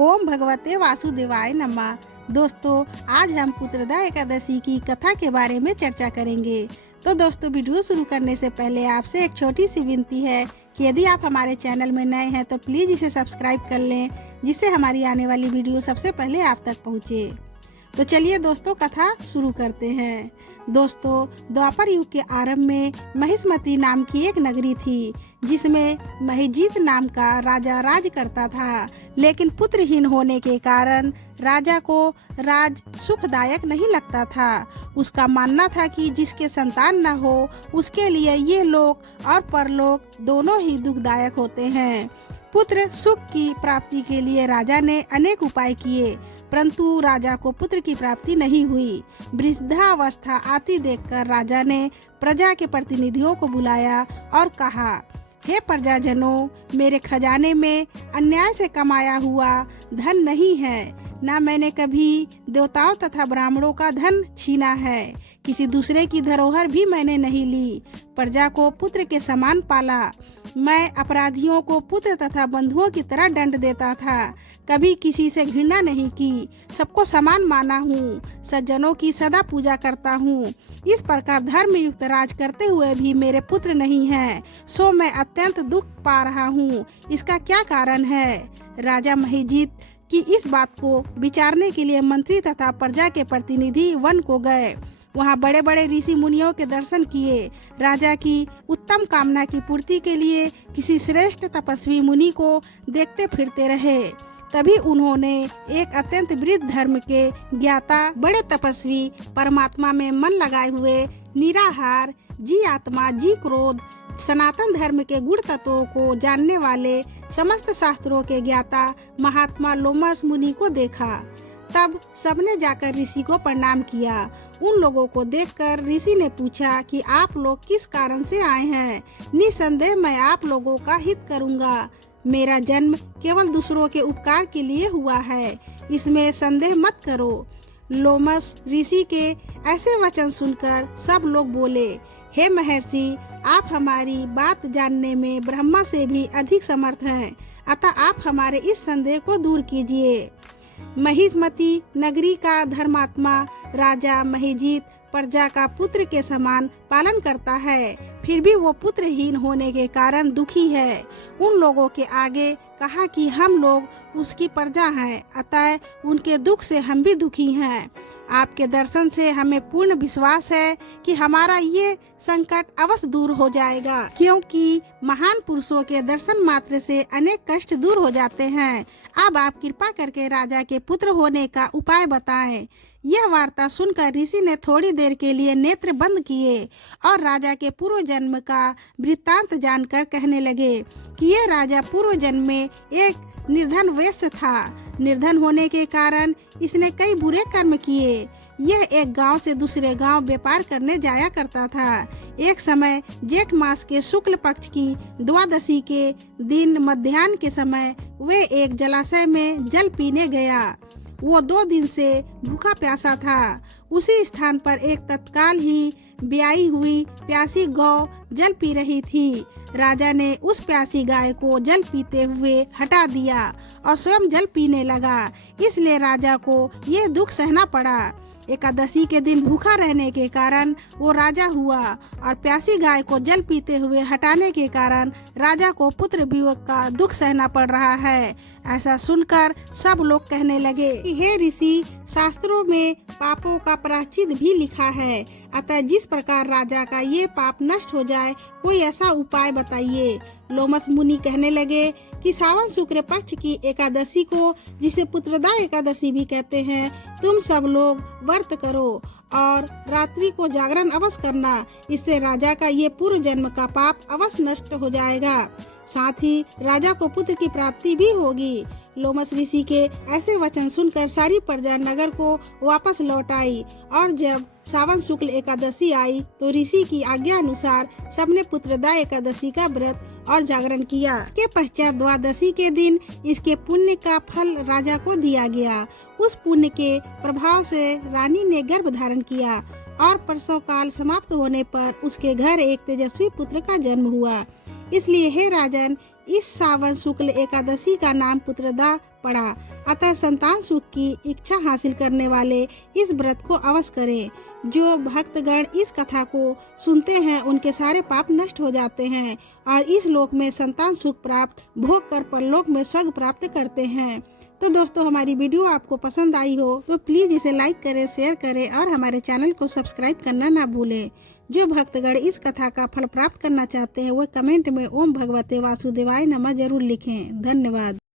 ओम भगवते वासुदेवाय नमः। दोस्तों, आज हम पुत्रदा एकादशी की कथा के बारे में चर्चा करेंगे। तो दोस्तों, वीडियो शुरू करने से पहले आपसे एक छोटी सी विनती है कि यदि आप हमारे चैनल में नए हैं तो प्लीज़ इसे सब्सक्राइब कर लें, जिससे हमारी आने वाली वीडियो सबसे पहले आप तक पहुँचे। तो चलिए दोस्तों, कथा शुरू करते हैं। दोस्तों, द्वापर युग के आरंभ में महिष्मती नाम की एक नगरी थी, जिसमें महिजीत नाम का राजा राज करता था। लेकिन पुत्रहीन होने के कारण राजा को राज सुखदायक नहीं लगता था। उसका मानना था कि जिसके संतान न हो उसके लिए ये लोक और परलोक दोनों ही दुखदायक होते हैं। पुत्र सुख की प्राप्ति के लिए राजा ने अनेक उपाय किए, परंतु राजा को पुत्र की प्राप्ति नहीं हुई। वृद्धावस्था आती देखकर राजा ने प्रजा के प्रतिनिधियों को बुलाया और कहा, हे प्रजाजनों, मेरे खजाने में अन्याय से कमाया हुआ धन नहीं है। ना मैंने कभी देवताओं तथा ब्राह्मणों का धन छीना है। किसी दूसरे की धरोहर भी मैंने नहीं ली। प्रजा को पुत्र के समान पाला। मैं अपराधियों को पुत्र तथा बंधुओं की तरह दंड देता था। कभी किसी से घृणा नहीं की। सबको समान माना हूँ। सज्जनों की सदा पूजा करता हूँ। इस प्रकार धर्म युक्त राज करते हुए भी मेरे पुत्र नहीं हैं, सो मैं अत्यंत दुख पा रहा हूँ। इसका क्या कारण है? राजा महिजीत की इस बात को विचारने के लिए मंत्री तथा प्रजा के प्रतिनिधि वन को गए। वहाँ बड़े बड़े ऋषि मुनियों के दर्शन किए। राजा की उत्तम कामना की पूर्ति के लिए किसी श्रेष्ठ तपस्वी मुनि को देखते फिरते रहे। तभी उन्होंने एक अत्यंत वृद्ध धर्म के ज्ञाता, बड़े तपस्वी, परमात्मा में मन लगाए हुए, निराहार, जी आत्मा, जी क्रोध, सनातन धर्म के गुण तत्वों को जानने वाले, समस्त शास्त्रों के ज्ञाता महात्मा लोमस मुनि को देखा। तब सबने जाकर ऋषि को प्रणाम किया। उन लोगों को देखकर ऋषि ने पूछा कि आप लोग किस कारण से आए हैं? निसंदेह मैं आप लोगों का हित करूंगा। मेरा जन्म केवल दूसरों के उपकार के लिए हुआ है, इसमें संदेह मत करो। लोमस ऋषि के ऐसे वचन सुनकर सब लोग बोले, हे महर्षि, आप हमारी बात जानने में ब्रह्मा से भी अधिक समर्थ हैं, अतः आप हमारे इस संदेह को दूर कीजिए। महिष्मती नगरी का धर्मात्मा राजा महिजीत प्रजा का पुत्र के समान पालन करता है, फिर भी वो पुत्रहीन होने के कारण दुखी है। उन लोगों के आगे कहा कि हम लोग उसकी प्रजा हैं, अतः उनके दुख से हम भी दुखी हैं। आपके दर्शन से हमें पूर्ण विश्वास है कि हमारा ये संकट अवश्य दूर हो जाएगा, क्योंकि महान पुरुषों के दर्शन मात्र से अनेक कष्ट दूर हो जाते हैं। अब आप कृपा करके राजा के पुत्र होने का उपाय बताएं। यह वार्ता सुनकर ऋषि ने थोड़ी देर के लिए नेत्र बंद किए और राजा के पूर्व जन्म का वृत्तांत जानकर कहने लगे कि यह राजा पूर्व जन्म में एक निर्धन वैश्य था। निर्धन होने के कारण इसने कई बुरे कर्म किए। यह एक गांव से दूसरे गांव व्यापार करने जाया करता था। एक समय जेठ मास के शुक्ल पक्ष की द्वादशी के दिन मध्याह्न के समय वे एक जलाशय में जल पीने गया। वो 2 दिन से भूखा प्यासा था। उसी स्थान पर एक तत्काल ही ब्याई हुई प्यासी गौ जल पी रही थी। राजा ने उस प्यासी गाय को जल पीते हुए हटा दिया और स्वयं जल पीने लगा। इसलिए राजा को यह दुख सहना पड़ा। एकादशी के दिन भूखा रहने के कारण वो राजा हुआ और प्यासी गाय को जल पीते हुए हटाने के कारण राजा को पुत्र वियोग का दुख सहना पड़ रहा है। ऐसा सुनकर सब लोग कहने लगे कि हे ऋषि, शास्त्रों में पापों का प्रायश्चित भी लिखा है, अतः जिस प्रकार राजा का ये पाप नष्ट हो जाए, कोई ऐसा उपाय बताइए। लोमस मुनि कहने लगे कि सावन शुक्ल पक्ष की एकादशी को, जिसे पुत्रदा एकादशी भी कहते हैं, तुम सब लोग व्रत करो और रात्रि को जागरण अवश्य करना। इससे राजा का ये पूर्व जन्म का पाप अवश्य नष्ट हो जाएगा, साथ ही राजा को पुत्र की प्राप्ति भी होगी। लोमस ऋषि के ऐसे वचन सुनकर सारी प्रजा नगर को वापस लौट आई और जब सावन शुक्ल एकादशी आई तो ऋषि की आज्ञा अनुसार सबने पुत्रदा एकादशी का व्रत और जागरण किया। इसके पश्चात द्वादशी के दिन इसके पुण्य का फल राजा को दिया गया। उस पुण्य के प्रभाव से रानी ने गर्भ धारण किया और प्रसव काल समाप्त होने पर उसके घर एक तेजस्वी पुत्र का जन्म हुआ। इसलिए हे राजन, इस सावन शुक्ल एकादशी का नाम पुत्रदा पड़ा। अतः संतान सुख की इच्छा हासिल करने वाले इस व्रत को अवश्य करें। जो भक्तगण इस कथा को सुनते हैं उनके सारे पाप नष्ट हो जाते हैं और इस लोक में संतान सुख प्राप्त भोग कर परलोक में स्वर्ग प्राप्त करते हैं। तो दोस्तों, हमारी वीडियो आपको पसंद आई हो तो प्लीज इसे लाइक करें, शेयर करें और हमारे चैनल को सब्सक्राइब करना ना भूलें। जो भक्तगण इस कथा का फल प्राप्त करना चाहते हैं वो कमेंट में ओम भगवते वासुदेवाय नमः जरूर लिखें। धन्यवाद।